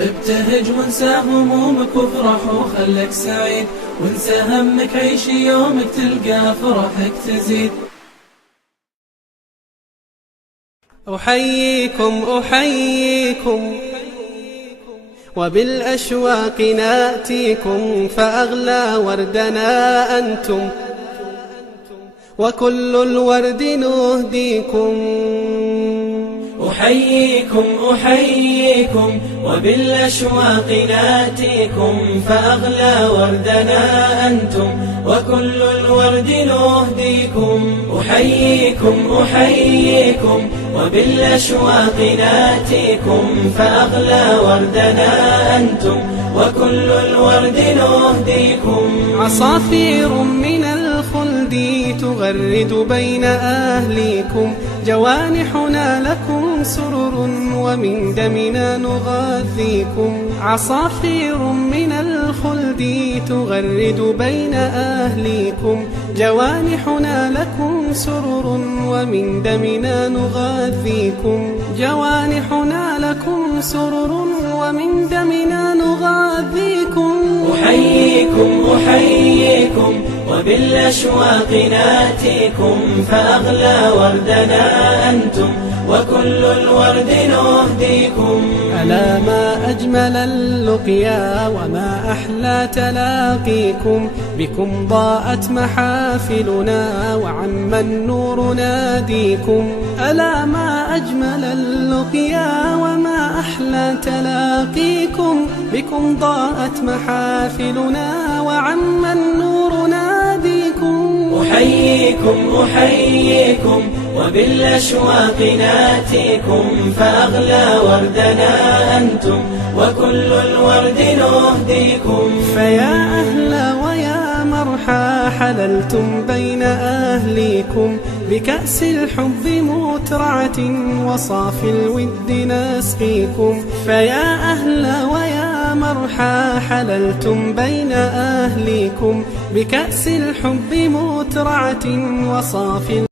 ابتهج وانسى همومك وافرح وخلك سعيد، وانسى همك عيش يومك تلقى فرحك تزيد. أحييكم أحييكم وبالأشواق ناتيكم، فأغلى وردنا أنتم وكل الورد نهديكم. أحييكم أحييكم وبالأشواق ناتيكم، فأغلى وردنا أنتم وكل الورد نهديكم. أحييكم أحييكم وبالأشواق ناتيكم، فأغلى وردنا أنتم وكل الورد نهديكم. عصافير من الخلد تغرد بين أهليكم، جوانحنا لكم سرر ومن دمنا نغذيكم. عصافير من الخلد تغرد بين أهليكم، جوانحنا لكم سرر ومن دمنا نغذيكم. جوانحنا لكم سرر ومن دمنا نغذيكم. أحييكم أحييكم وبالأشواق ناتيكم، فأغلى وردنا أنتم وكل الورد نهديكم. ألا ما أجمل اللقيا وما أحلى تلاقيكم، بكم ضاءت محافلنا وعم النور ناديكم. ألا ما أجمل اللقيا وما أحلى تلاقيكم، بكم ضاءت محافلنا وعم النور ناديكم. أحييكم أحييكم وبالأشواق ناتيكم، فأغلى وردنا أنتم وكل الورد نهديكم. فيا أهلا ويا مرحى حللتم بين أهليكم، بكأس الحب مترعة وصافي الود نسقيكم. فيا أهلا ويا مرحى حللتم بين أهليكم، بكأس الحب مترعة وصافي